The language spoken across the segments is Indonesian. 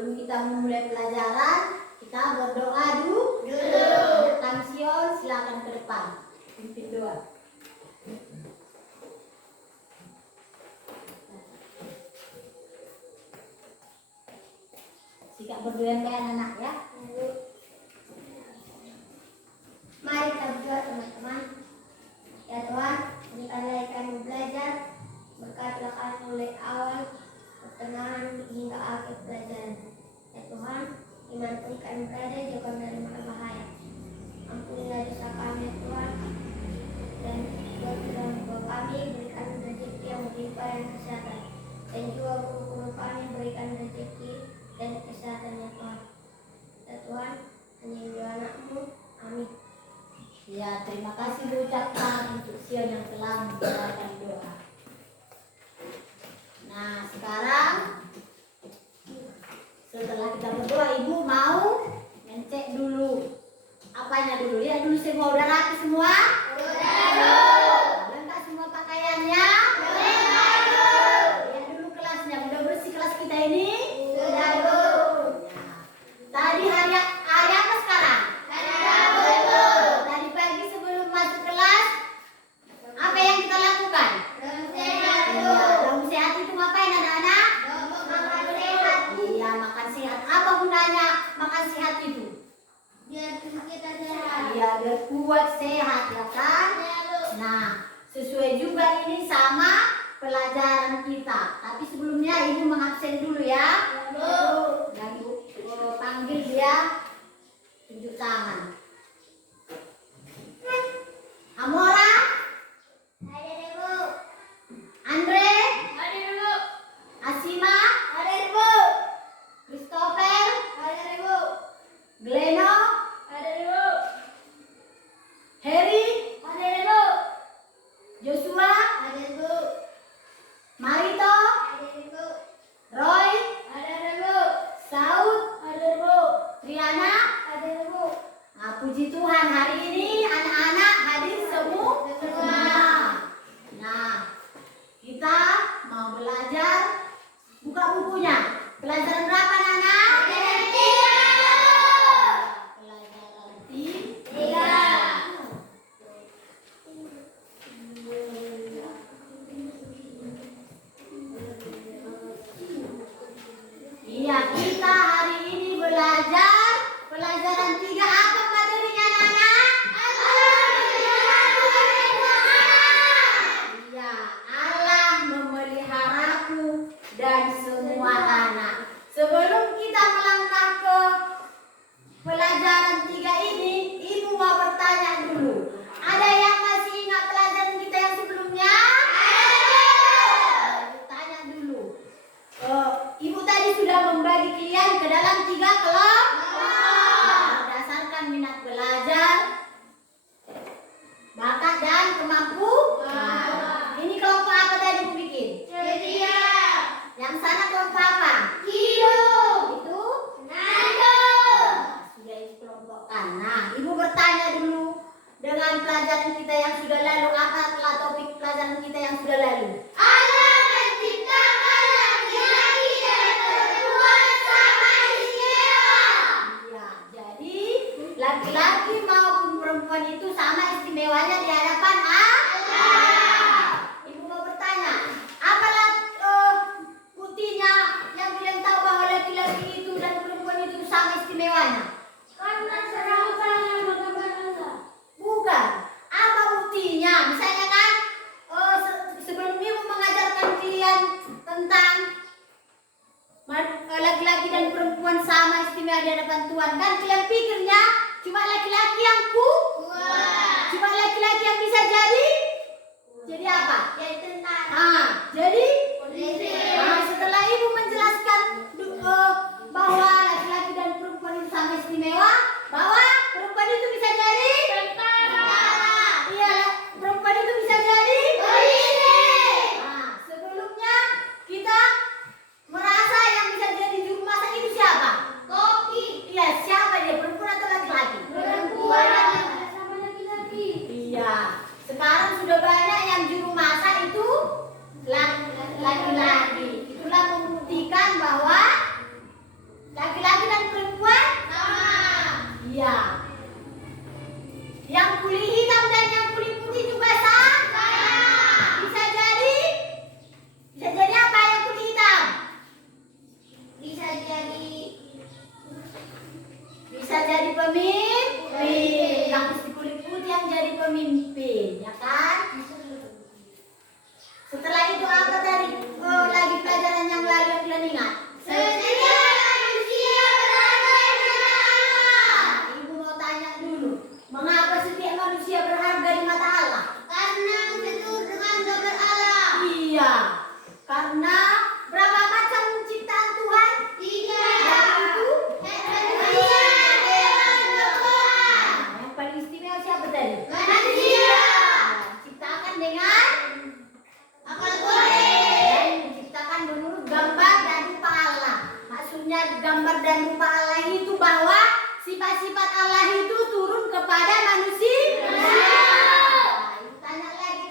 Sebelum kita memulai pelajaran, kita berdoa dulu. Tamsion, silakan ke depan. Pimpin doa. Sikap berdoa kayak anak ya. Mari kita berdoa teman-teman. Ya Tuhan, berikanlah kami belajar, berkatilah kami mulai awal, pertengahan hingga akhir pelajaran. Ya Tuhan, dimanapun kami berada, jauhkan dari mara bahaya. Ampunilah dosa kami ya Tuhan, dan buat dalam doa kami, berikan rezeki yang berlimpah dan kesehatan. Dan juga guru-guru kami, berikan rezeki dan kesehatan ya Tuhan. Ya Tuhan, hanya doa anak-Mu. Amin. Ya, terima kasih diucapkan untuk Sion yang telah menjalankan doa. Nah, sekarang setelah kita berdoa, Ibu mau ngecek dulu. Apanya dulu? Lihat dulu semua udah rapi semua? Lengkap semua pakaiannya? Lihat dulu kelasnya, udah bersih kelas kita ini? Sudah, Bu. Tadi hari apa sekarang? Tadi pagi sebelum masuk kelas, apa yang kita lakukan? Dalam sehat itu ngapain anak-anak? Iya, makan sehat. Apa gunanya makan sehat itu? Biar kita sehat. Iya, biar kuat sehat ya kan? Nah, sesuai juga ini sama pelajaran kita. Tapi sebelumnya Ibu mengabsen dulu ya. Dan Ibu panggil dia, tunjuk tangan. Amora, Hadir, Bu. Andre, Hadir, Bu. Asima, Hadir, Bu. Christopher, Hadir, Bu. Gleno, Hadir, Bu. Harry, Hadir, Bu. Joshua, Hadir, Bu. Marito, Hadir, Bu. Roy, Hadir, Bu. Saud, Hadir, Bu. Triana. Hadir, Bu. Nah, puji Tuhan hari ini anak-anak hadir semua. Nah, kita mau belajar, buka bukunya. Pelajaran berapa anak-anak? Pelajaran 3. Iya, kita hari ini belajar pelajaran 3. Apa materinya anak-anak? Iya, Allah memeliharaku dan semua anak. Sebelum kita melangkah ke pelajaran 3 ini, Ibu mau bertanya dulu. Ada yang masih ingat pelajaran kita yang sebelumnya? Tanya dulu. Ibu tadi sudah membagi kalian ke dalam 3 kelompok berdasarkan minat belajar, bakat dan kemampuan. Ini kelompok apa tadi Ibu bikin? Yang sana kelompok apa? Itu? Sudah Ibu kelompokkan. Nah, Ibu bertanya dulu dengan pelajaran kita yang sudah lalu, apa telah topik pelajaran kita yang sudah lalu? Ya, jadi laki-laki maupun perempuan itu sama istimewanya di hadapan Allah. Ibu mau bertanya, apalah buktinya yang kalian tahu bahwa laki-laki itu dan perempuan itu sama istimewanya? Bukan. Apa buktinya? Misalnya kan, sebelum Ibu mengajarkan kalian tentang laki-laki dan perempuan sama istimewa di hadapan Tuhan, kan kalian pikirnya cuma laki-laki yang cuma laki-laki yang bisa jadi apa? Jadi setelah Ibu menjelaskan bahwa laki-laki dan perempuan itu sama istimewa, bahwa perempuan itu bisa jadi iya, perempuan itu bisa jadi sebelumnya kita merasa yang bisa jadi juru masak itu siapa? Iya, siapa dia? Perempuan atau laki-laki? Iya, sekarang sudah banyak yang juru masak itu laki-laki. Itulah membuktikan bahwa pemimpin. Yang kulit putih yang jadi pemimpin, ya kan? Setelah itu apa tadi? Oh, lagi pelajaran yang lain yang kalian ingat? Setiap manusia berharga di mata Allah. Ibu mau tanya dulu, mengapa setiap manusia berharga di mata Allah? Karena seturut dengan gambar Allah. Iya, karena berapa macam ciptaan Tuhan? 3. Yaitu Manusia hewan dan Tuhan. yang paling istimewa siapa tadi? Manusia. Ciptakan dengan Akal boleh. diciptakan menurut gambar dan rupa Allah. Maksudnya gambar dan rupa Allah itu bahwa sifat-sifat Allah itu turun kepada manusia. Nah, ibu tanya lagi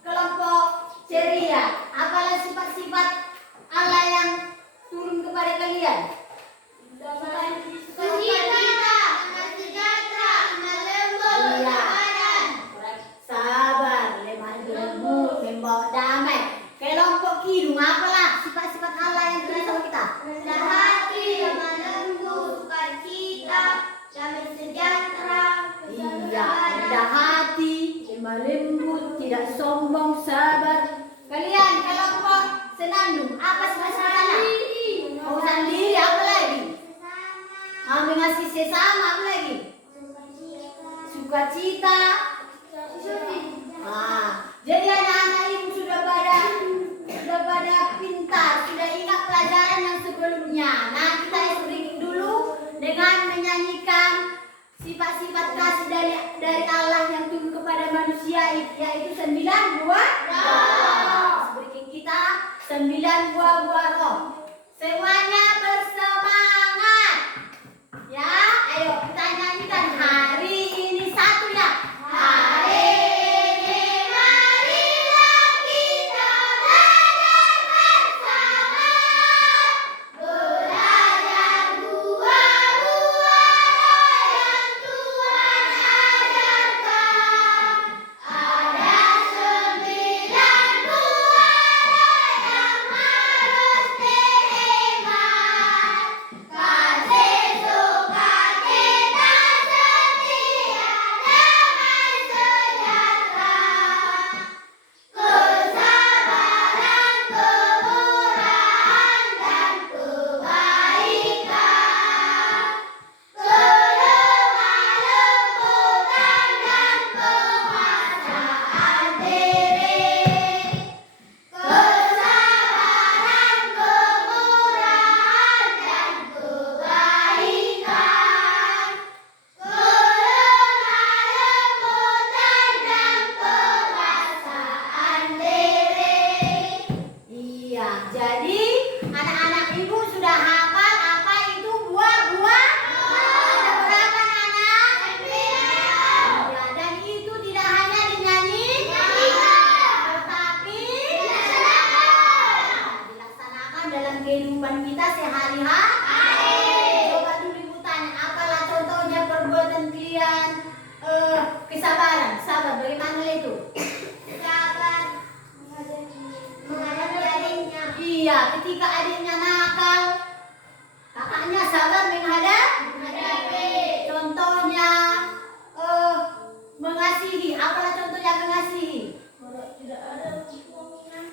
kelompok ceria. Apalah sifat-sifat Allah yang turun kepada kalian? Sukacita, damai sejahtera, amal lembut, Iya. kesabaran. Sabar, lemah lembut, membawa damai. Kelompok kidung apalah sifat-sifat Allah yang turun sama kita? Rendah hati, lemah lembut, sukacita, damai sejahtera, Iya, kesabaran. rendah hati, lemah lembut, tidak sombong, sabar. Kalian kelompok senandung apa sifat-sifat Allah? Mau sendiri apa lagi? Mengasihi sesama apa lagi? Sukacita. Jadi anak-anak ibu sudah pada pintar, sudah ingat pelajaran yang sebelumnya. Nah, kita sedikit dulu dengan menyanyikan sifat-sifat kasih dari Allah yang turun kepada manusia, yaitu 9 buah roh. Sedikit kita 9 buah roh. Semuanya bersemangat. Ya, ayo kita nyanyikan hari ini satu ya. Hari ini marilah kita belajar bersama, belajar buah-buah yang Tuhan ajarkan. Ada 9 buah yang harus diingat. Kasih, sukacita, setia, damai sejahtera, kesabaran, kemurahan, dan kebaikan, kelemah lembutan, dan penguasaan diri, kesabaran, kemurahan, dan kebaikan, kelemah lembutan, dan penguasaan diri. Iya, jadi anak-anak ibu sudah hafal apa itu buah-buah? Ada berapa anak? 9. Ya, dan itu tidak hanya dinyanyi, tetapi dilaksanakan dalam kehidupan kita sehari-hari. Coba dulu ibu tanya, apalah contohnya perbuatan kalian? Kesabaran, sabar, bagaimana itu? Sabar, menghadapi adiknya. Iya, ketika adiknya nakal, kakaknya sabar menghadapi. Contohnya mengasihi. Apalah contohnya mengasihi?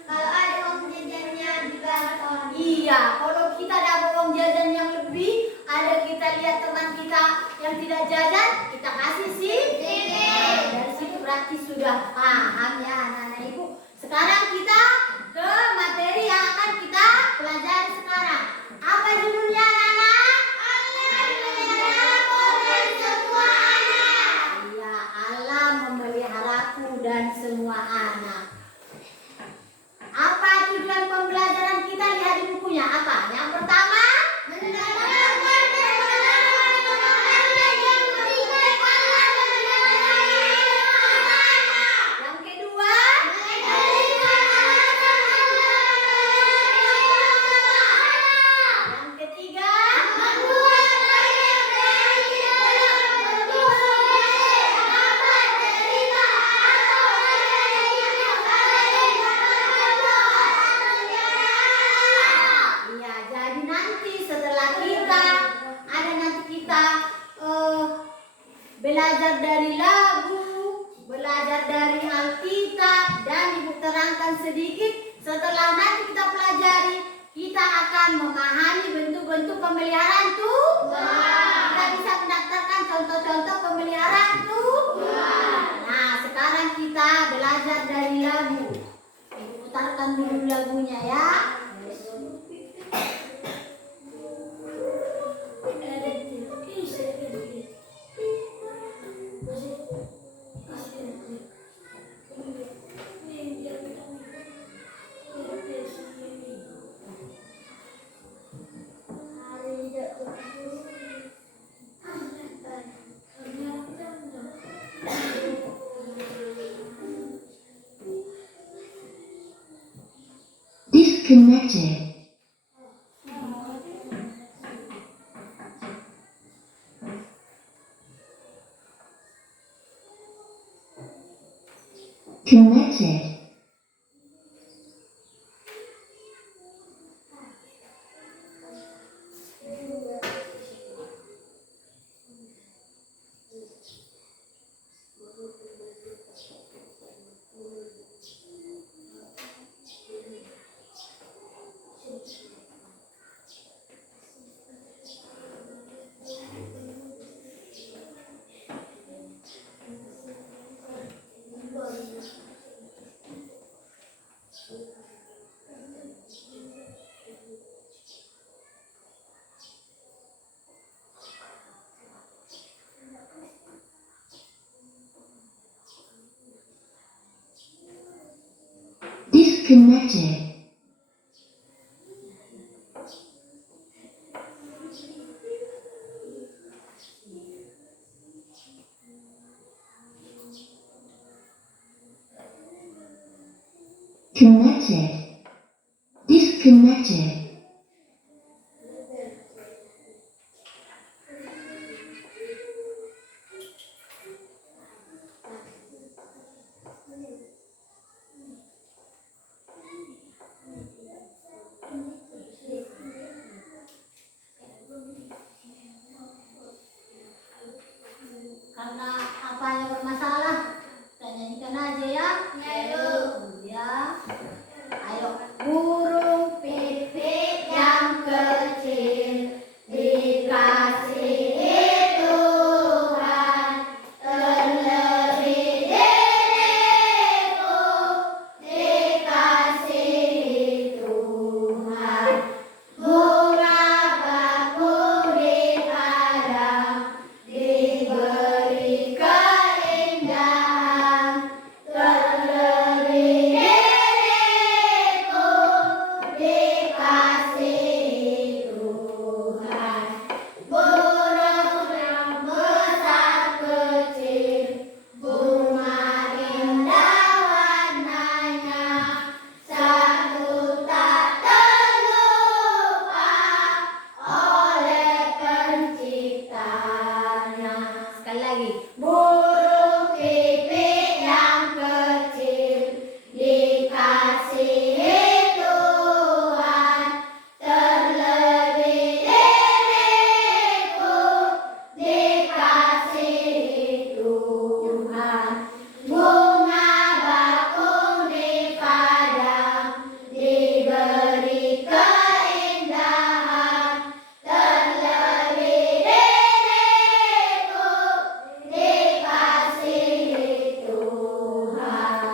Kalau ada uang jajannya digantung. Iya, kalau kita dapat uang jajan yang lebih, ada kita lihat teman kita yang tidak jajan, kita kasih sih. Dari situ berarti sudah paham ya anak-anak ibu. Sekarang kita ke materi yang akan kita pelajari sekarang. Apa judulnya anak-anak? Allah memeliharaku dan semua anak. Iya, Allah memeliharaku dan semua anak. Apa tujuan pembelajaran kita? Lihat di bukunya. Apa? Yang pertama, Mendengarkan dan mengenal Allah yang berikan Allah dan memelihara anak. yang kedua, Mengendalikan belajar dari lagu, belajar dari Alkitab, dan Ibu terangkan sedikit. Setelah nanti kita pelajari, kita akan memahami bentuk-bentuk pemeliharaan Tuhan. Kita bisa mendaftarkan contoh-contoh pemeliharaan Tuhan. Nah, sekarang kita belajar dari lagu. Ibu putarkan dulu lagunya ya. Disconnected. Connected. Disconnected. Connected. Disconnected. Karena apa yang bermasalah, kita nyanyikan aja ya. Ayo. Ya. Ayo. Burung pipit yang kecil dikasihi Tuhan, terlebih diriku dikasihi Tuhan. Bunga bakung di padang diberi keindahan, terlebih diriku dikasihi Tuhan. Burung yang besar kecil, bunga indah warnanya, satu tak terlupa oleh penciptanya. Sekali lagi. Burung pipit yang kecil dikasihi Tuhan, terlebih diriku dikasihi Tuhan. Bunga bakung di padang diberi keindahan, terlebih diriku dikasihi Tuhan.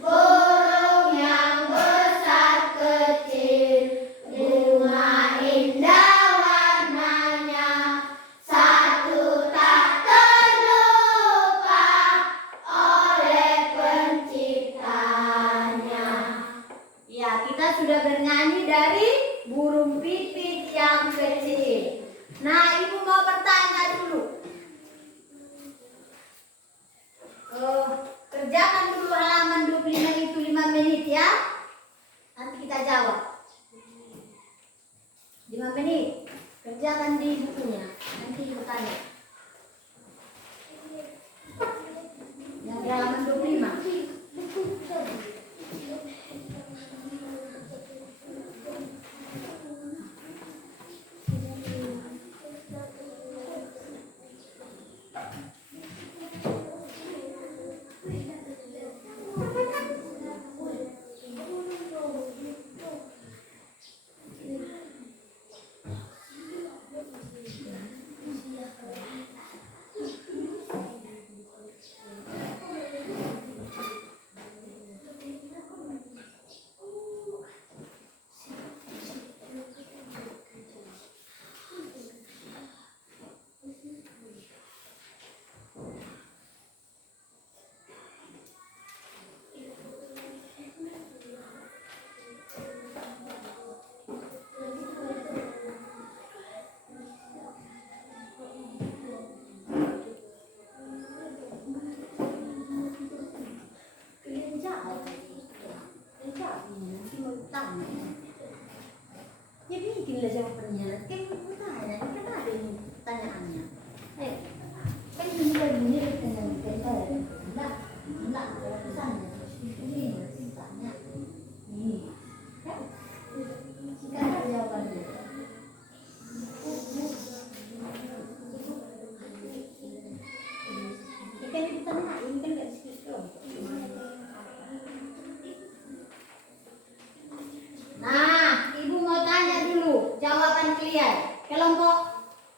Burung yang besar kecil, bunga indah warnanya, satu tak terlupa oleh penciptanya. Ya, kita sudah bernyanyi dari burung pipit yang kecil. Nah, Ibu mau bertanya dulu. Kerjakan dulu halaman 25 itu 5 menit ya. Nanti kita jawab. 5 menit. Kerjakan di bukunya. Nanti Ibu tanya. Yang di halaman 25.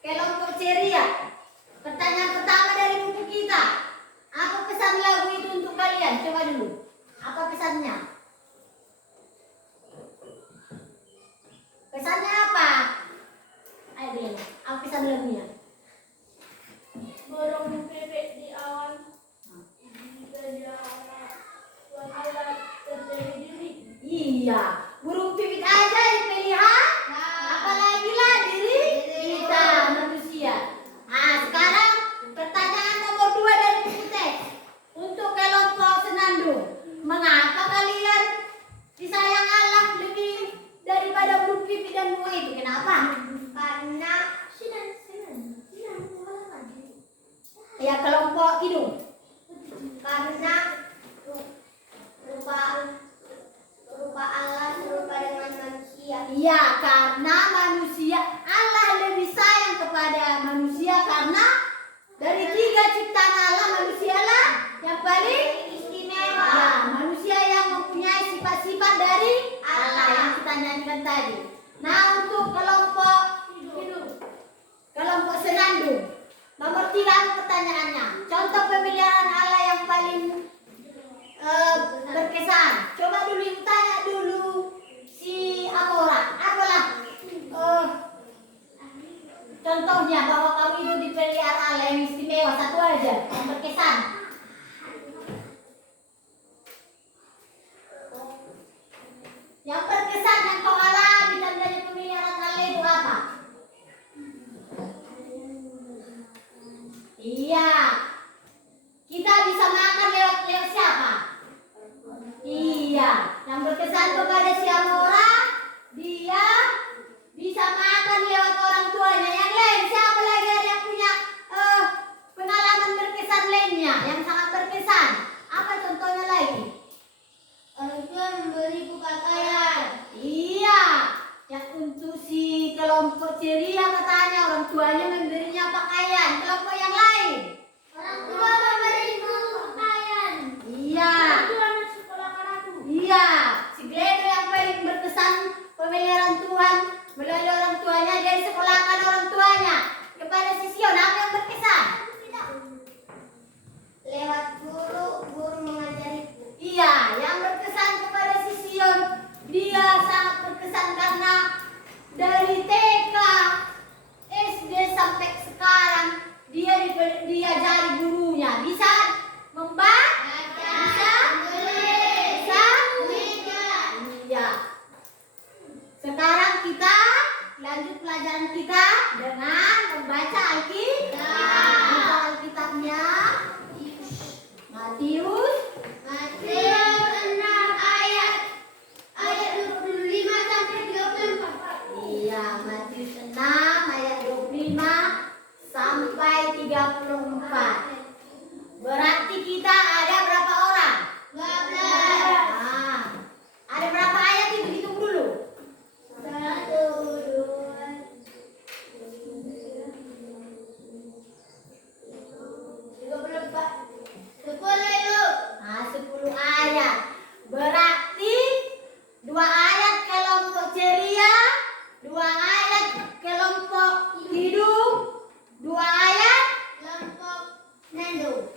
kelompok ceria. Pertanyaan pertama dari buku kita. Apa pesan lagu itu untuk kalian? Coba dulu. Apa pesannya? Pesannya apa? Ayo Bel, apa pesan lagunya? Burung pipit di awan, berjalan Tuhan Allah terjadi diri. Iya, burung pipit aja dipelihara, apalagi lah diri kita manusia. Nah, sekarang pertanyaan nomor 2 dari buku teks untuk kelompok senandung. Mengapa kalian disayang Allah lebih daripada burung pipit dan bunga itu? Kenapa? Karena Ya kelompok hidung. karena rupa Allah serupa dengan manusia. Iya, karena manusia Allah lebih sayang kepada manusia karena dari 3 ciptaan Allah manusia lah yang paling Istimewa. ya, manusia yang mempunyai sifat-sifat dari Allah yang kita nyanyikan tadi. Nah, untuk kelompok hidung, kelompok senandung. Nomor 3 pertanyaannya. Contoh pemeliharaan Allah yang paling berkesan. Coba dulu tanya dulu si Amora. Apalah contohnya bahwa kamu itu dipelihara Allah yang istimewa, satu aja yang berkesan. Yang berkesan yang kau alami dan dari pemeliharaan Allah itu apa? Iya, kita bisa makan lewat siapa? Iya, yang berkesan kepada si Amora, dia bisa makan lewat orang tuanya. Yang lain siapa lagi ada yang punya pengalaman berkesan lainnya yang sangat berkesan? Apa contohnya lagi? Orang tua memberiku pakaian. Iya, yang untuk si kelompok ceria katanya orang tuanya memberinya pakaian. Kelompok yang lain? Orang tua memberiku pakaian. Iya. Orang tua mensekolahkan aku. Iya, si Gledo yang paling berkesan pemeliharaan Tuhan melalui orang tuanya, dia disekolahkan orang tuanya. Kepada si Sion, apa yang berkesan? Lewat guru mengajariku. Iya, yang berkesan kepada si Sion, dia sangat berkesan karena dari TK, SD sampai sekarang dia diajari gurunya bisa membaca, bisa menulis. Iya. Sekarang kita lanjut pelajaran kita dengan membaca Alkitab. Buka Alkitabnya Matius 6 ayat 25 sampai 34. Iya, Matius 6 ayat 25 sampai 34. Berarti kita ada berapa orang? 12. Nah, ada berapa ayat itu? Hitung dulu. 1, 2, 34. 10 itu. Nah, 10 ayat. Berarti 2 ayat kelompok ceria, 2 ayat kelompok hidung, 2 ayat. Kelompok Nando.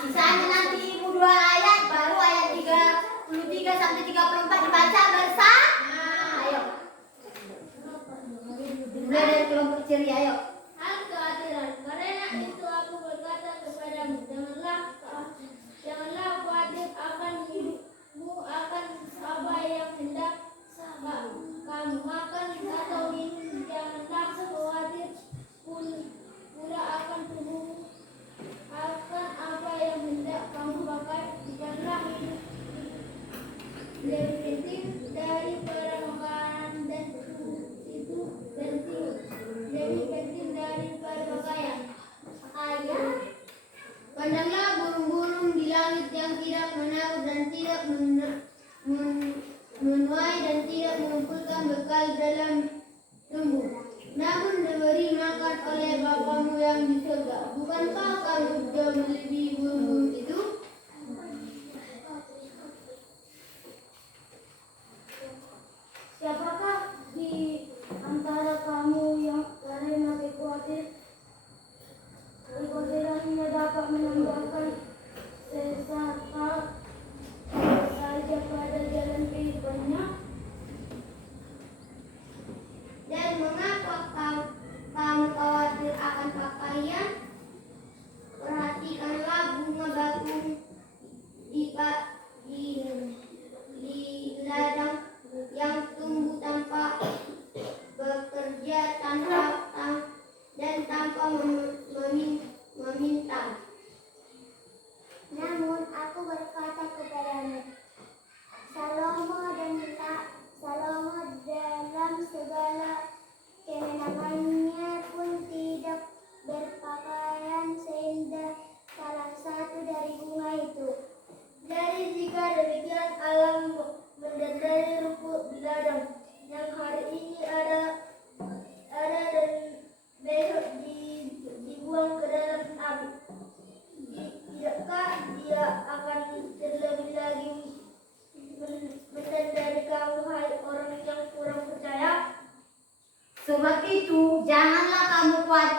Sisanya nanti ibu 2 ayat, baru ayat 33 sampai 34 dibaca bersama. Ayo. Mulai dari kelompok ceria, ayo. Aku hatiran, karena itu aku berkata kepadamu, janganlah khawatir akan hidupmu, akan apa yang hendak kamu makan atau minum, janganlah khawatir pula akan tubuhmu, akan apa yang hendak kamu pakai. Bukanlah hidup lebih penting daripada makanan dan itu penting, lebih penting daripada pakaian. Pandanglah burung-burung di langit yang tidak menaruh dan tidak menuai dan tidak mengumpulkan bekal dalam lembu, namun diberi makan oleh Bapamu yang di surga. Bukankah kamu jauh melebihi burung-burung itu? Siapakah di antara kamu yang karena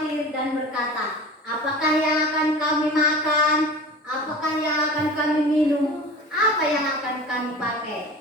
khawatir dan berkata, apakah yang akan kami makan? Apakah yang akan kami minum? Apa yang akan kami pakai?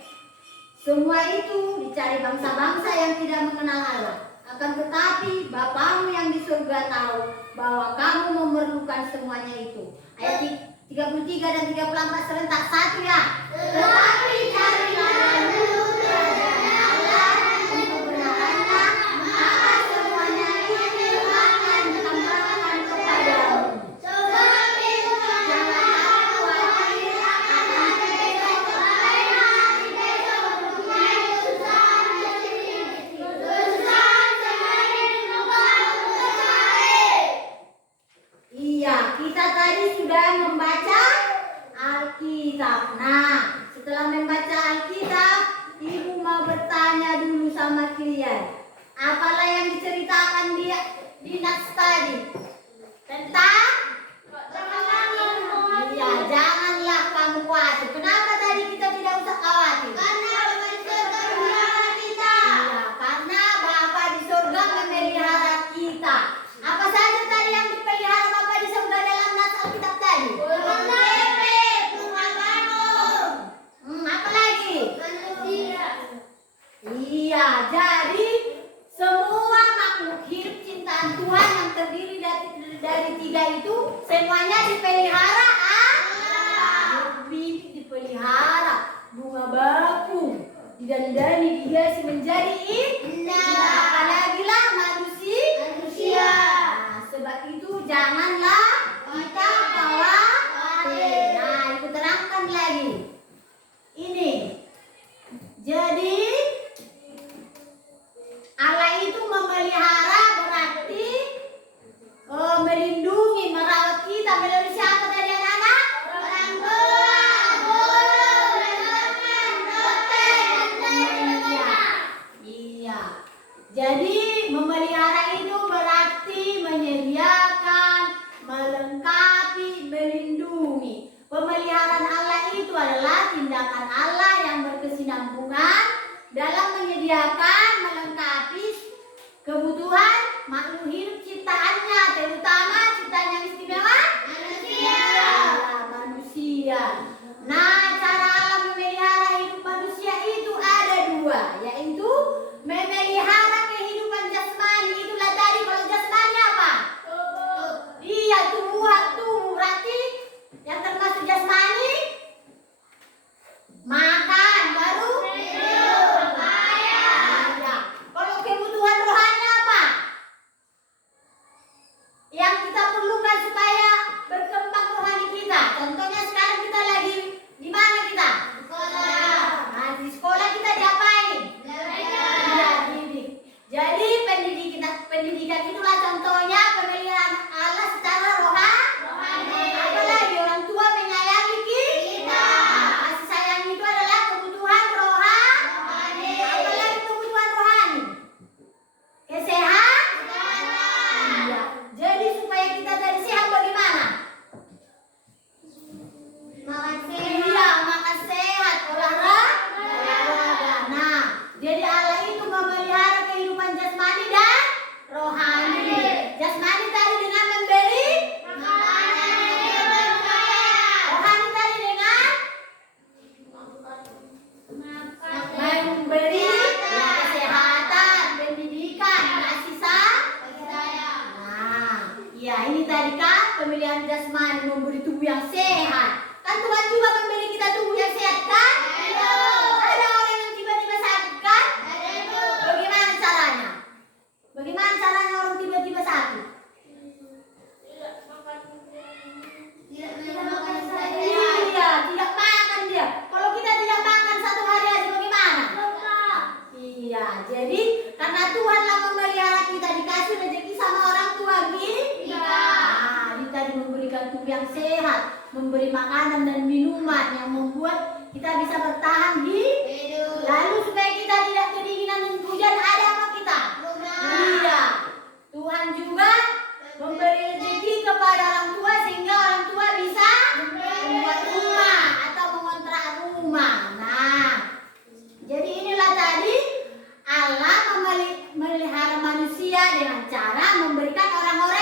Semua itu dicari bangsa-bangsa yang tidak mengenal Allah. Akan tetapi Bapamu yang di surga tahu bahwa kamu memerlukan semuanya itu. Ayat 33 dan 34 serentak satu ya. Tetapi carilah dulu kerajaan Allah dan kebenarannya, maka semuanya ini akan ditambahkan kepadamu. Sebab itu janganlah khawatir akan besok, karena hari besok mempunyai urusan sendiri. Urusan sendiri membangun sehari. Iya, kita tadi sudah membaca Alkitab. Nah, setelah membaca Alkitab, Ibu mau bertanya dulu sama kalian. Apalah yang diceritakan di Nats tadi? Tentang? Iya, janganlah kamu khawatir. Kenapa tadi kita tidak usah khawatir? Karena memelihara kita. Iya, karena Bapa di surga memelihara kita. Apa saja tadi yang dipelihara Bapa di surga dalam Nats Alkitab tadi? Apa lagi? Manusia. Iya, jadi semua makhluk hidup ciptaan Tuhan yang terdiri dari tiga itu semuanya dipelihara Allah. Bibit dipelihara, bunga bakung didandani dihiasi menjadi indah. Apalagi lah manusia. Nah, sebab itu janganlah kita khawatir. Nah, ibu terangkan lagi. Ini jadi Allah itu memelihara berarti melindungi, merawat kita melalui siapa tadi anak-anak? Orang tua, guru, teman, dokter, dan iya. Jadi memelihara itu berarti menyediakan, melengkapi, melindungi. Pemeliharaan Allah itu adalah tindakan Allah yang berkesinambungan dalam menyediakan, melengkapi kebutuhan makhluk hidup ciptaannya, terutama ciptaan yang istimewa manusia. Nah, cara Allah memelihara hidup manusia itu ada dua, yaitu memelihara kehidupan jasmani. Itulah tadi kalau jasmani apa? Iya, tubuh berarti yang termasuk jasmani makan, baru minum, iya. Kalau kebutuhan rohani apa? Yang kita perlukan supaya berkembang rohani kita. Contohnya sekarang kita lagi di mana kita? Sekolah. Nah, di sekolah kita diapain? Iya, didik. Jadi pendidikan itulah contohnya pemeliharaan Allah secara rohani. Apalagi orang tua menyayangi kita. Kasih sayang itu adalah kebutuhan rohani. Apalagi kebutuhan rohani? Kesehatan. Iya. Jadi supaya kita tadi sehat bagaimana? Makan sehat. Iya, makan sehat, olahraga. Nah, jadi Allah itu memelihara kehidupan jasmani dan rohani. Jasmani tadi dengan memberi makanan yang berkaya. Rohani tadi dengan memberi kesehatan, pendidikan, kasih sayang. Nah, ya ini tadi kan pemilihan jasmani, memberi tubuh yang sehat. Kan Tuhan juga memberi kita tubuh yang sehat kan? Ada orang yang tiba-tiba sakit kan? Bagaimana caranya? Bagaimana caranya orang tiba-tiba sakit? Iya, tidak makan dia. Kalau kita tidak makan satu hari aja bagaimana? Iya, jadi karena Tuhanlah memelihara kita, dikasih rezeki sama orang tua kita. Nah, dia tadi memberikan tubuh yang sehat, memberi makanan dan minuman yang membuat kita bisa bertahan hidup. Lalu supaya kita tidak kedinginan dan hujan, ada apa kita? Iya, Tuhan juga memberi rezeki kepada orang tua sehingga orang tua bisa membuat rumah atau mengontrak rumah. Nah, jadi inilah tadi Allah memelihara manusia dengan cara memberikan orang-orang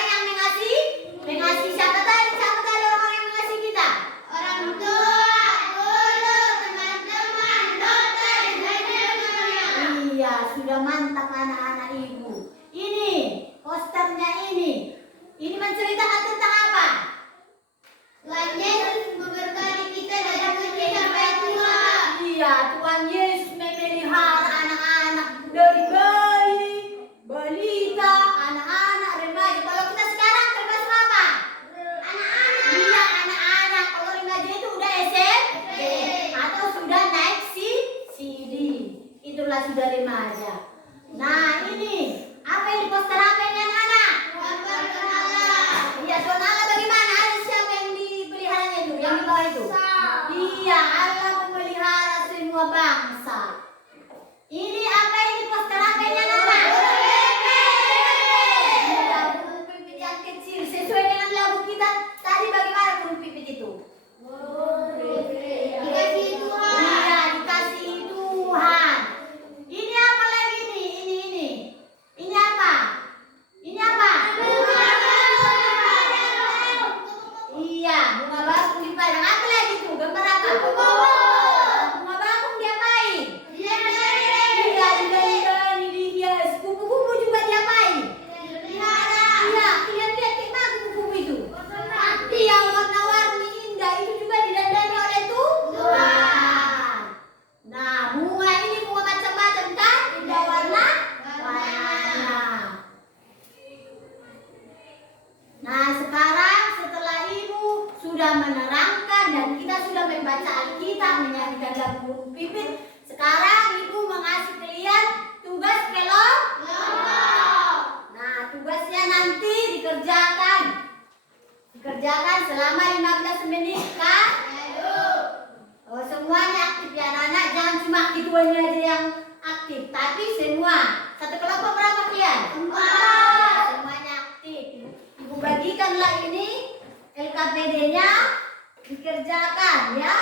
Nah, sekarang setelah Ibu sudah menerangkan dan kita sudah membaca Alkitab, menyanyikan lagu Pipit, sekarang Ibu mengasih kalian tugas kelompok. Nah, tugasnya nanti dikerjakan selama 15 menit, kan? Oh, semuanya aktif ya anak-anak, jangan cuma keduanya aja yang aktif, tapi semua. Satu kelompok berapa kalian? 4. Semuanya aktif. Ibu bagikanlah ini LKPD-nya, dikerjakan ya.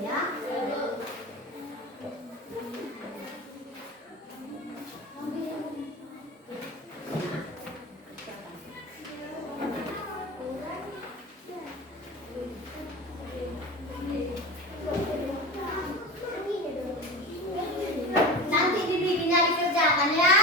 Ya. Nanti dibikinnya dikerjakan ya.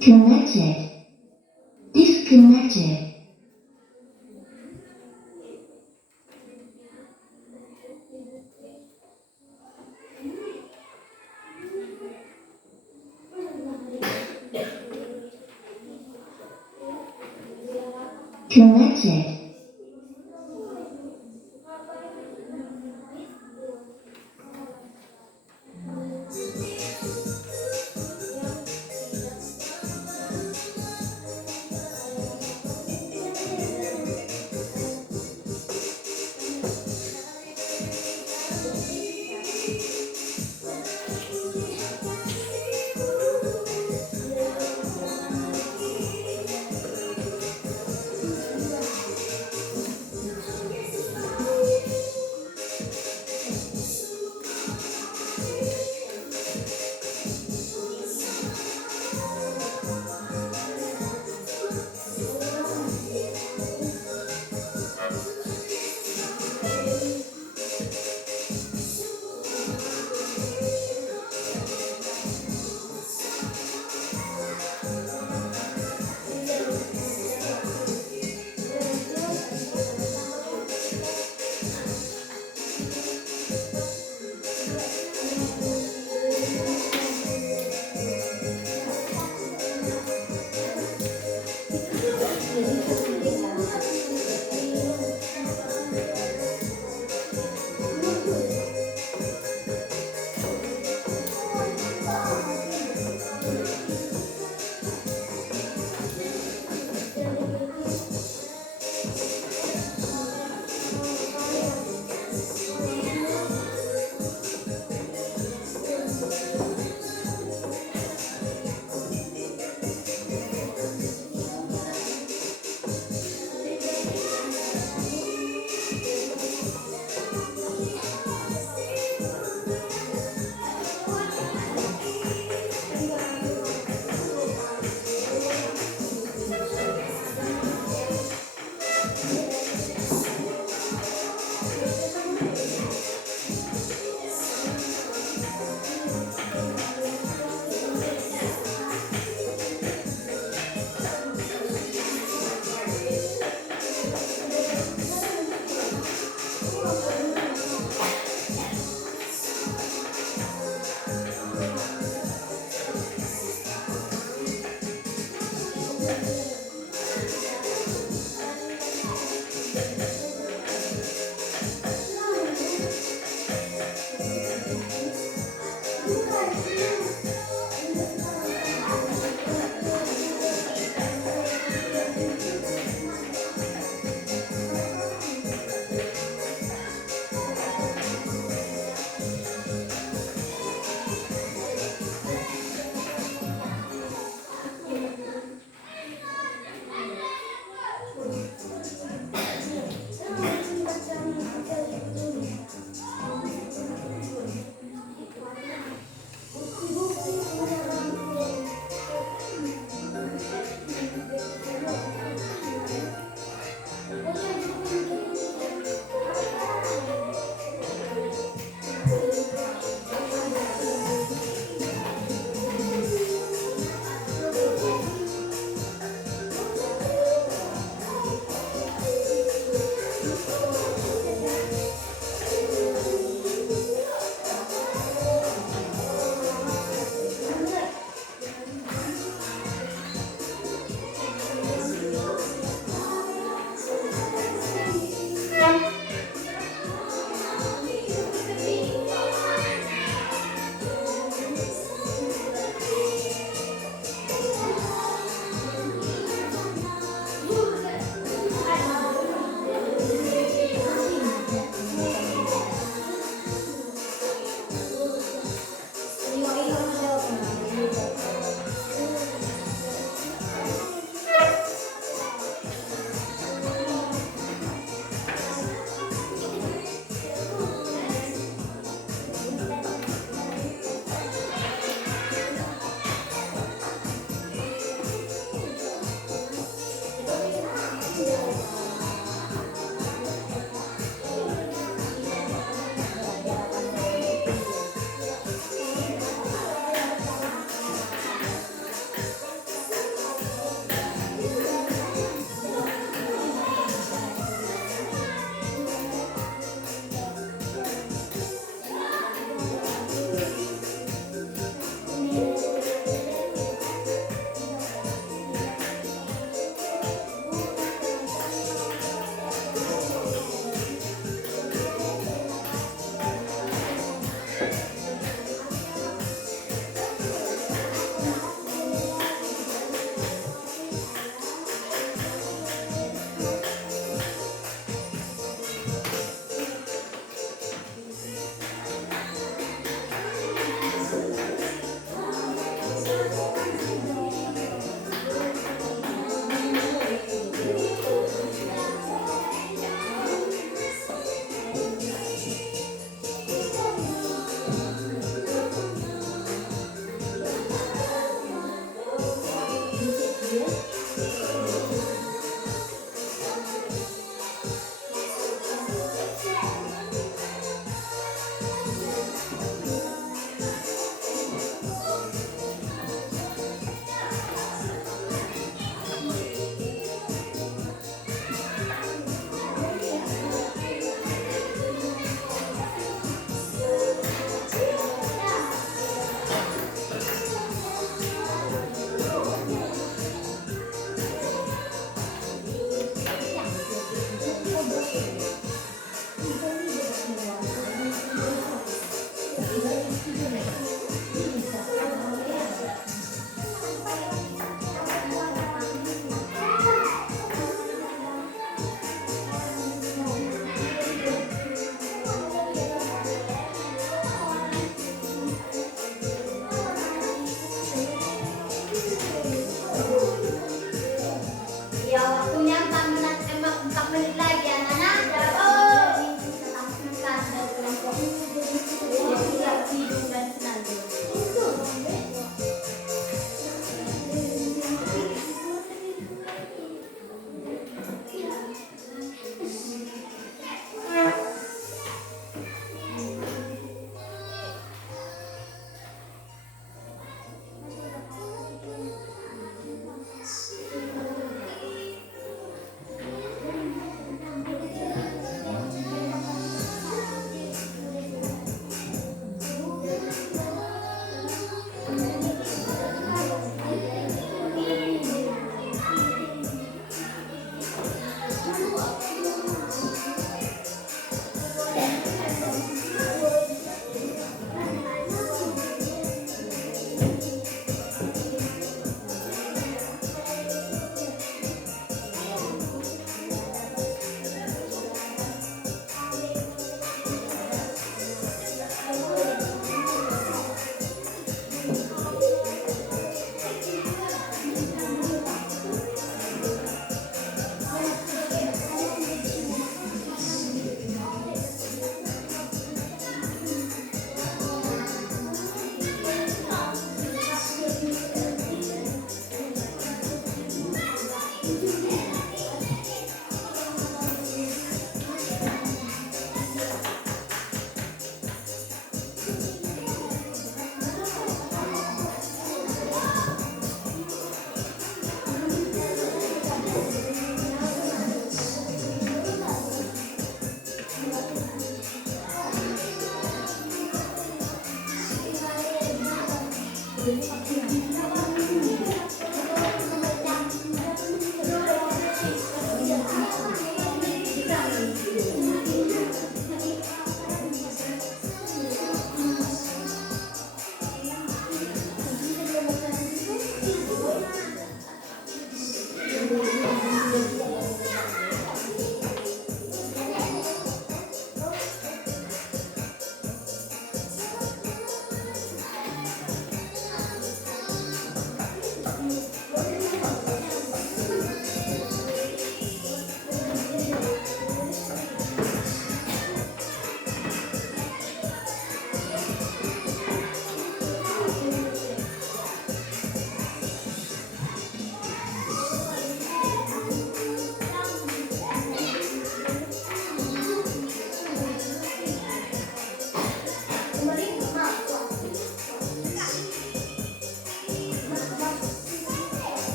Connected. Disconnected. Connected.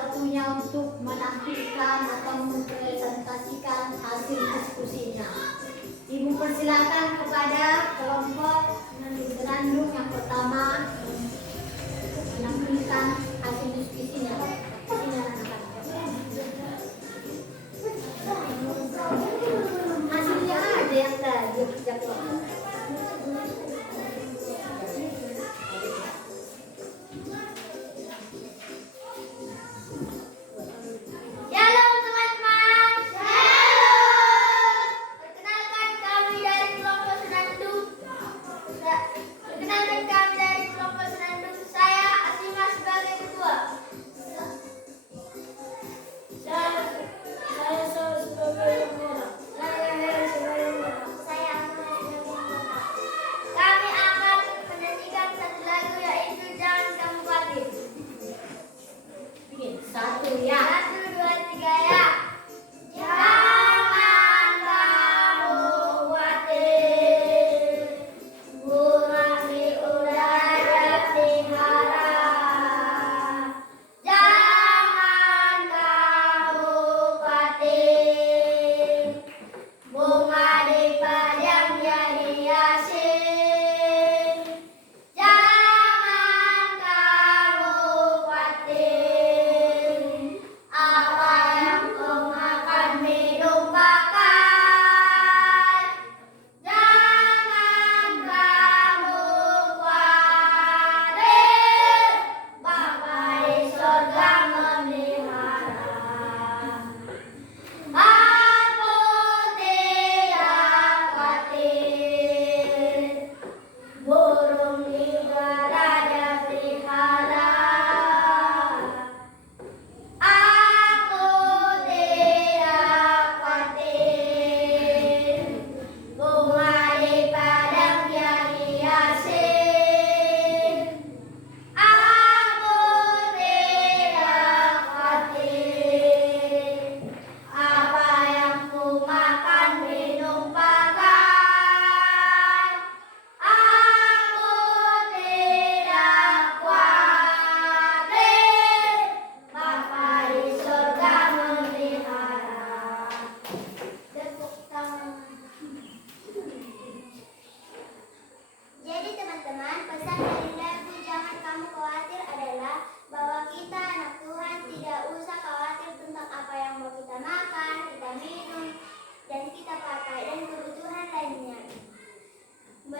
waktunya untuk menampilkan atau mempresentasikan hasil diskusinya. Ibu persilakan kepada kelompok Senandung yang pertama menampilkan hasil diskusinya. Hasilnya ada yang tadi jadwal. Halo teman-teman.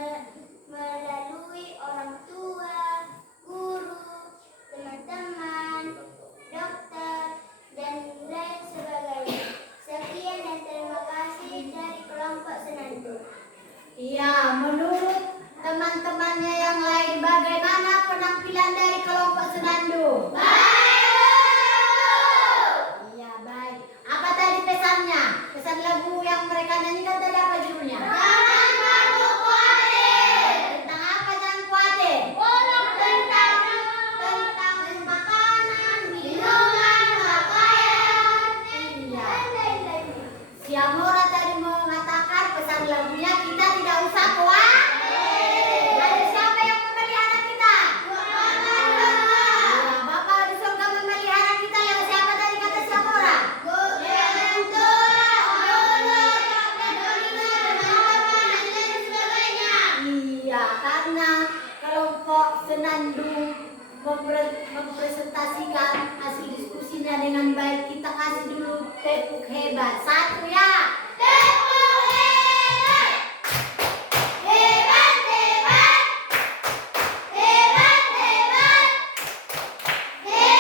melalui orang tua, guru, teman-teman, dokter, dan lain sebagainya. Sekian dan terima kasih dari kelompok Senandung. Iya, menurut teman-temannya yang lain bagaimana penampilan dari kelompok Senandung? Iya, baik. Apa tadi pesannya? Pesan lagu yang mereka nyanyikan tadi apa judulnya? Jangan kamu khawatir. Tentang apa jangan khawatir? Tentang makanan, minuman, pakaian, Iya. dan lain-lain. Siamora tadi mengatakan pesan lagunya kita tidak usah khawatir. Lalu siapa yang memelihara kita? Ya, Bapak di surga memelihara kita. Yang siapa tadi kata Siamora? Iya, karena kelompok Senandung mempresentasikan hasil diskusinya dengan baik. Kita kasih dulu tepuk hebat. Satu ya. Ya,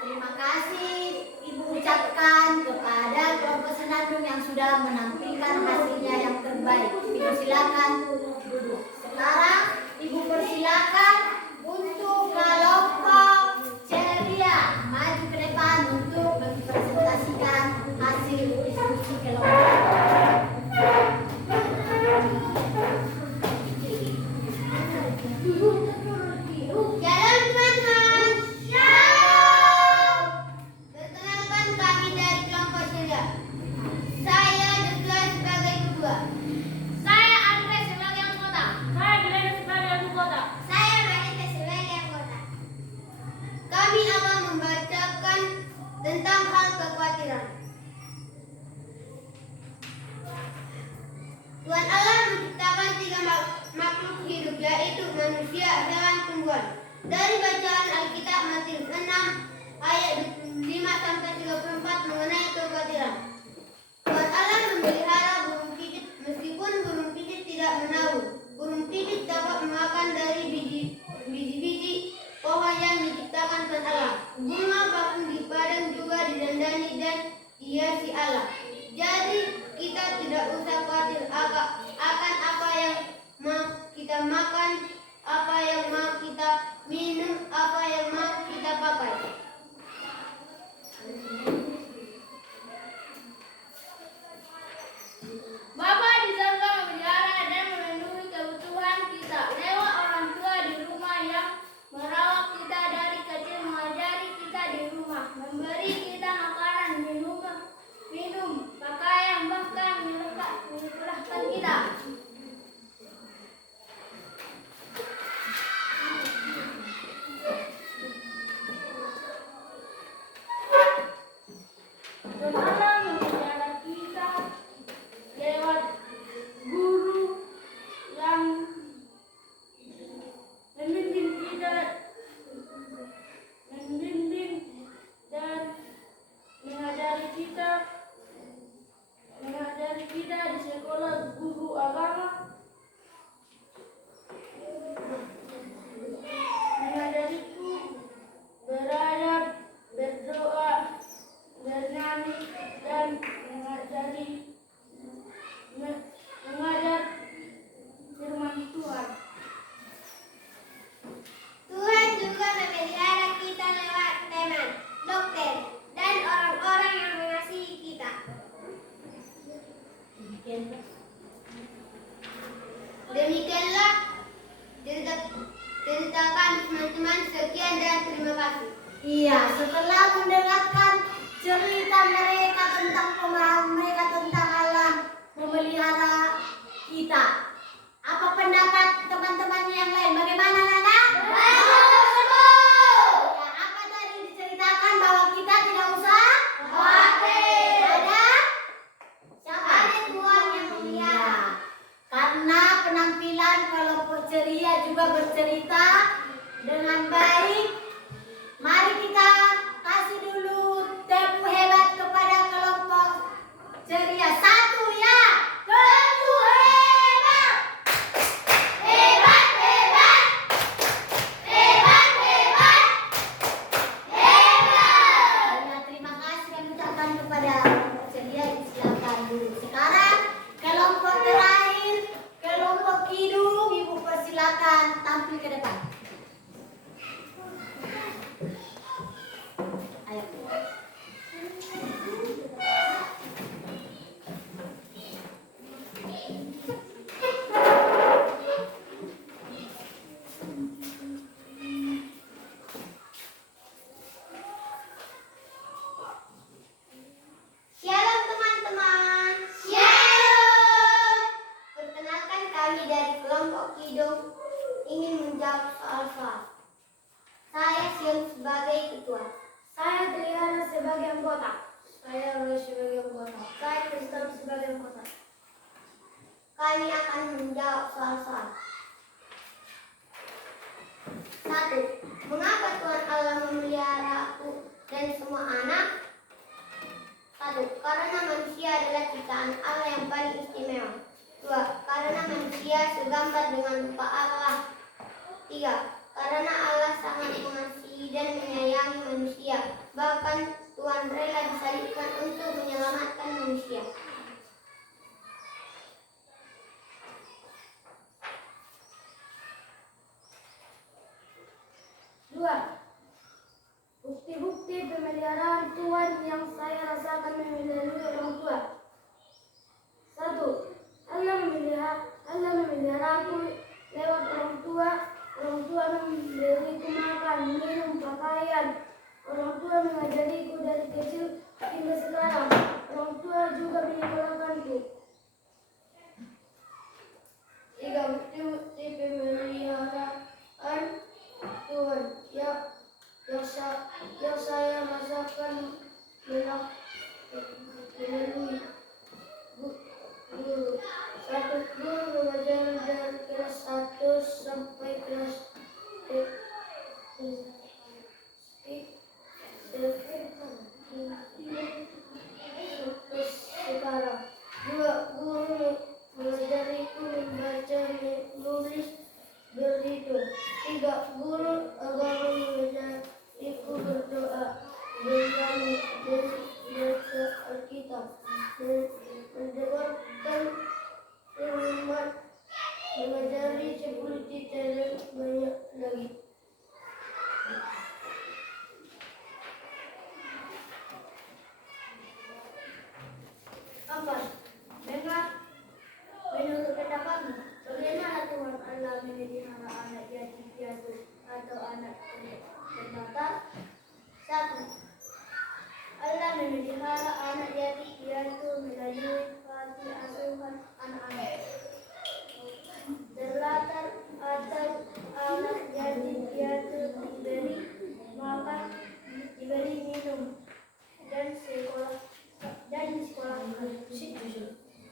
terima kasih Ibu ucapkan kepada kelompok Senandung yang sudah menampilkan hasilnya yang terbaik. Ibu silakan duduk. Sekarang Ibu persilakan untuk kelompok ceria maju ke depan untuk mempresentasikan hasil diskusi kelompok. Jalan teman-teman. Shalom. Perkenalkan kami dari kelompok ceria. Saya Joshua sebagai ketua. Saya Andre sebagai anggota. Saya Glenn sebagai anggota. Saya Marita sebagai anggota. Kami akan membacakan tentang hal kekhawatiran. Tuhan Allah menciptakan tiga makhluk hidup, yaitu manusia, hewan, tumbuhan. Dari bacaan Alkitab Matius 6 ayat 25-34 mengenai kekhawatiran. Tuhan Allah memelihara burung pipit, meskipun burung pipit tidak menaun. Burung pipit dapat memakan dari biji-biji pohon yang diciptakan Tuhan Allah. Bunga bakung di padang juga didandani dan dihiasi Allah. Jadi kita tidak usah khawatir akan apa yang mau kita makan, apa yang mau kita minum, apa yang mau kita pakai. Bapa di surga memelihara dan melindungi kebutuhan kita lewat orang tua di rumah yang merawat kita dari kecil, mengajari kita di rumah, memberi kita makanan, minum, pakaian, bahkan menyekolahkan kita. Tuhan Allah memelihara kita lewat guru yang membimbing dan mengajari kita di sekolah guru agama, mengajariku beradab, berdoa, bernyanyi, dan mengajar firman Tuhan. Tuhan juga memelihara kita lewat teman, dokter, dan orang-orang yang mengasihi kita. Demikianlah ceritakan teman-teman. Sekian dan terima kasih. Iya, setelah mendengarkan cerita mereka tentang pemahaman mereka tentang Allah memelihara kita, apa pendapat teman-temannya yang lain? Bagaimana, Nana? Ya, apa tadi diceritakan bahwa kita tidak usah khawatir. Ada siapa? Ada Tuhan yang memelihara. Iya, karena penampilan kelompok ceria juga bercerita dengan baik. Mari kita kasih dulu tepuk hebat kepada kelompok ceria. Satu ya, tepuk hebat. silakan tampil ke depan. Ayo. Shalom teman-teman. Shalom. Perkenalkan kami dari kelompok Kidung ingin menjawab soal-soal. Saya Sion sebagai ketua. Saya Triana sebagai anggota. Saya Roy sebagai anggota. Saya Kristen sebagai anggota. Kami akan menjawab soal-soal. 1. Mengapa Tuhan Allah memelihara aku dan semua anak? 1. Karena manusia adalah ciptaan Allah yang paling istimewa. 2. Karena manusia segambar dengan rupa Allah. 3. Karena Allah sangat mengasihi dan menyayangi manusia. Bahkan Tuhan rela disalibkan untuk menyelamatkan manusia. Bukti-bukti pemeliharaan Tuhan yang saya rasakan melalui orang tua. 1. Allah memelihara aku lewat orang tua. Orang tua memberiku makan, minum, pakaian. Orang tua mengajariku dari kecil hingga sekarang. Orang tua juga menyekolahkanku. 3. Bukti-bukti pemeliharaan Tuhan yang saya rasakan melalui guru. 1. Guru mengajar dari kelas 1 sampai kelas 3 sekarang. 2. Guru mengajariku membaca, menulis, berhitung. 3. Guru agama mengajariku berdoa, bernyanyi, dan membaca Alkitab, mendengarkan firman, mengajari 10 detail dan banyak lagi. Menurut pendapatmu, bagaimana Tuhan Allah memelihara anak yatim piatu atau anak terbatas? 1. Allah memelihara anak yatim piatu melalui panti asuhan anak-anak. Terlantar atau anak yatim piatu diberi makan, diberi minum, dan sekolahkan.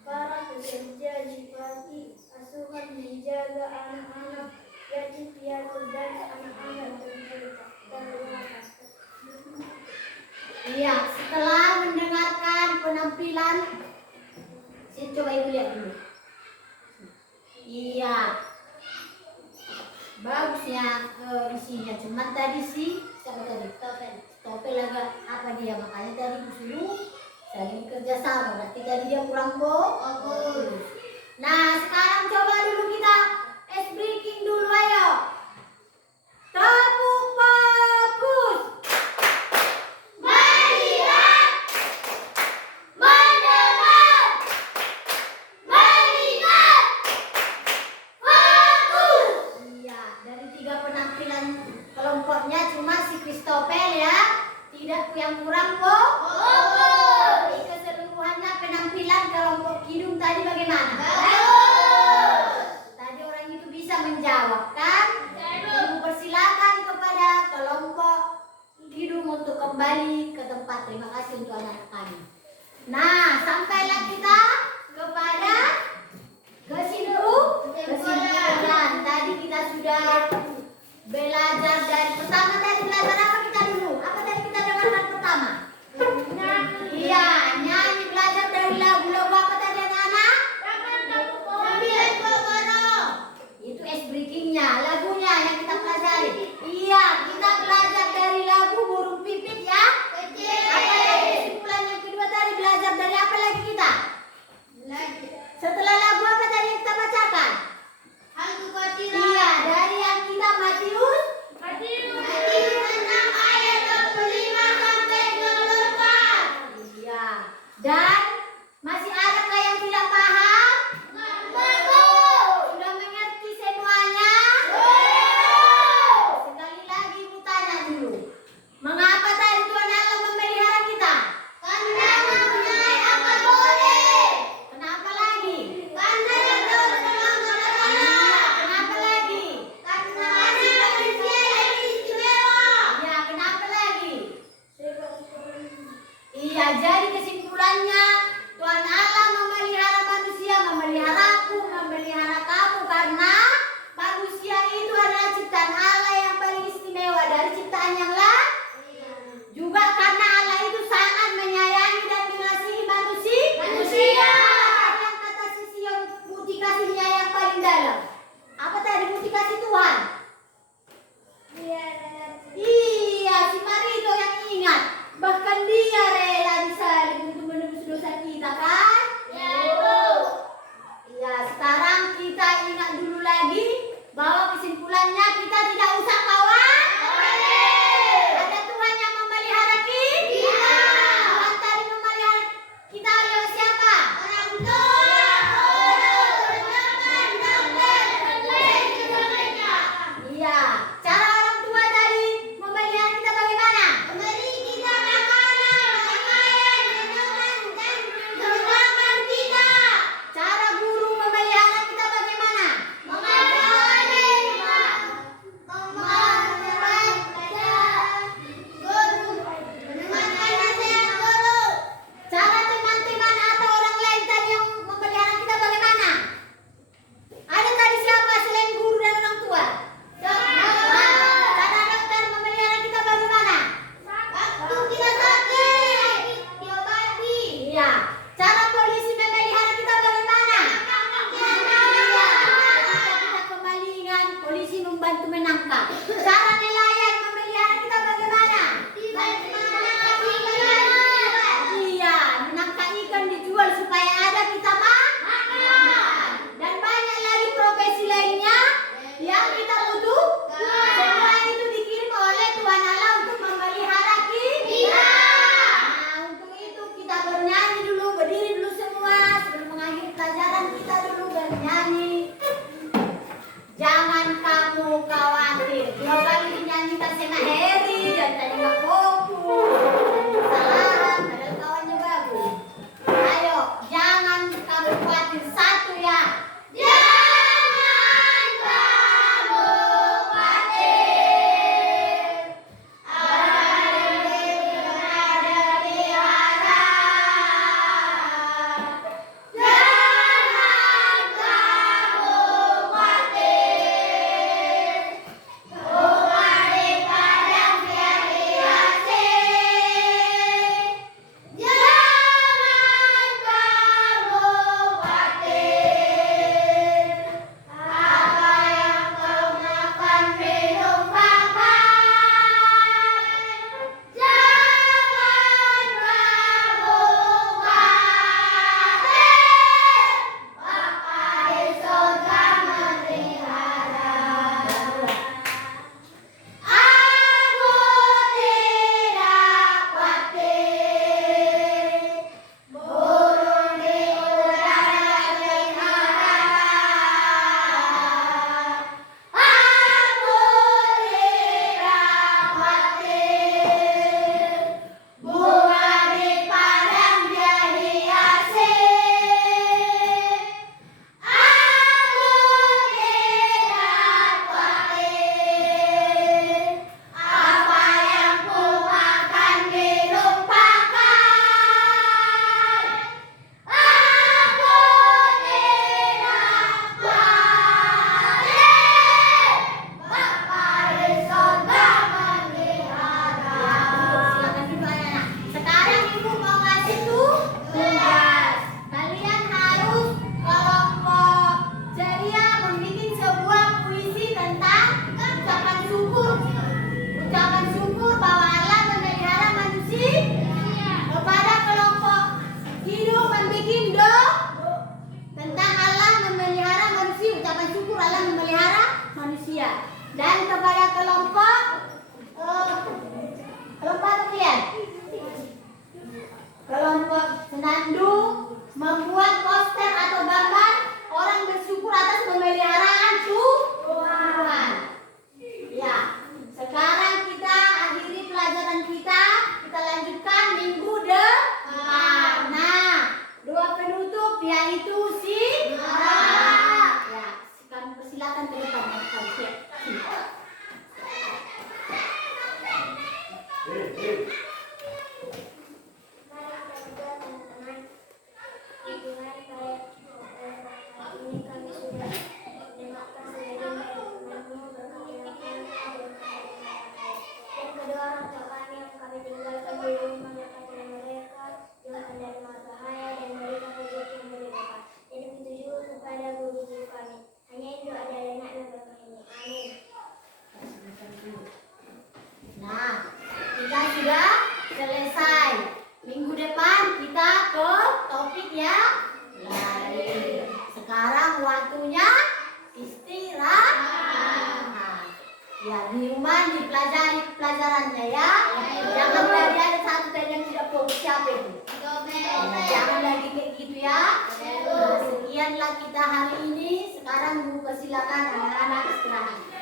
Para pekerja di panti asuhan menjaga anak-anak yatim piatu dan anak-anak terbatas. Iya, setelah mendengarkan penampilan, coba ibu lihat dulu. Iya, bagusnya isinya. Cuman tadi sih, siapa tadi? Topel agak apa dia, makanya tadi disuruh saling kerja sama. Berarti tadi dia kurang fokus. Nah, sekarang coba dulu kita ice breaking dulu, ayo. Tepuk fokus. Melihat, mendengar, melihat, fokus. Iya, dari 3 penampilan kelompoknya cuma si Christopher ya, tidak yang kurang fokus. Di keseluruhannya penampilan kelompok Kidung tadi bagaimana? Tadi orang itu bisa menjawab kan? Ibu persilakan kepada kelompok Kidung untuk kembali ke tempat. Terima kasih untuk anak kami. Nah, sampailah kita kepada kesimpulan. Tadi kita sudah belajar dari pertama. Tadi belajar apa kita dulu? Apa tadi kita dengarkan pertama? Iya, nyanyi, belajar dari lagu-lagu apa tadi anak-anak? Itu es breakingnya, lagunya yang kita pelajari. Iya, kita belajar dari lagu Burung Pipit ya. Apa lagi kesimpulan yang kedua tadi, belajar dari apa lagi kita? Setelah lagu apa tadi yang kita bacakan? Hantu Kotira. Iya, Bahwa kesimpulannya kita tidak usah kawan. Ada Tuhan yang memelihara kita. Tuhan tadi memelihara kita lewat siapa? Orang tua, guru, teman, dokter, Iya. Cara orang tua tadi memelihara kita bagaimana? memberi kita makanan, pakaian, minuman, dan menyenangkan kita. Cara guru memelihara kita bagaimana? Mengajari, mendengarkan guru, mendengarkan nasihat guru. Cara teman-teman atau orang lain tadi yang memelihara kita bagaimana? Ada tadi siapa selain guru dan orang tua? Cara dokter memelihara kita bagaimana? Waktu kita sakit, diobati. Iya. Cara polisi memelihara kita bagaimana? Iya. Jika kita kemalingan, polisi membantu menangkap. Cara nelayan memelihara kita bagaimana? Iya, menangkap ikan dijual supaya ada kita makan. Dan banyak lagi profesi lainnya yang kita butuh. Semua itu dikirim oleh Tuhan Allah untuk memelihara kita. Nah, untuk itu kita bernyanyi dulu, berdiri dulu semua sebelum mengakhiri pelajaran kita dulu bernyanyi. Jangan kamu khawatir. 2 kali dinyanyikan sama Heri dan tadi nggak fokus. Kesalahan, padahal kawannya bagus. Ayo, jangan kamu khawatir. 1 ya. Jangan kamu khawatir, ada pelihara. Jangan kamu khawatir, bunga di padang biar hiasi. Jangan kamu khawatir, apa yang kau makan minum pakai. Jangan kamu khawatir, Bapa di surga memelihara. Aku tidak khawatir, burung di udara pelihara. Aku tidak khawatir, bunga di padang dia hiasi. Aku tidak khawatir, apa yang ku makan minum pakai. Aku tidak khawatir, Bapa di surga memelihara. Silakan dulu anak-anak. Sekarang ibu mau ngasih tugas. Kalian harus kelompok ceria membuat sebuah puisi tentang ucapan syukur. Ucapan syukur bahwa Allah memelihara manusia. Kepada kelompok hidup membuat tentang Allah memelihara manusia. Ucapan syukur Allah memelihara manusia. Dan kepada kelompok kelompok apa kalian? Kelompok senandung membuat poster atau gambar orang bersyukur atas pemeliharaan Tuhan. Ya, sekarang kita akhiri pelajaran kita. Kita lanjutkan minggu depan. Nah, doa penutup yaitu ya, kami persilakan ke depan. Hanya itu adalah anak dan berkah ini. Amin. Ya, di rumah dipelajari pelajarannya ya. Jangan lagi ada satu dan yang tidak fokus siapa itu. Jangan lagi kayak gitu ya. Sekianlah kita hari ini. Sekarang Bu persilakan anak-anak istirahat.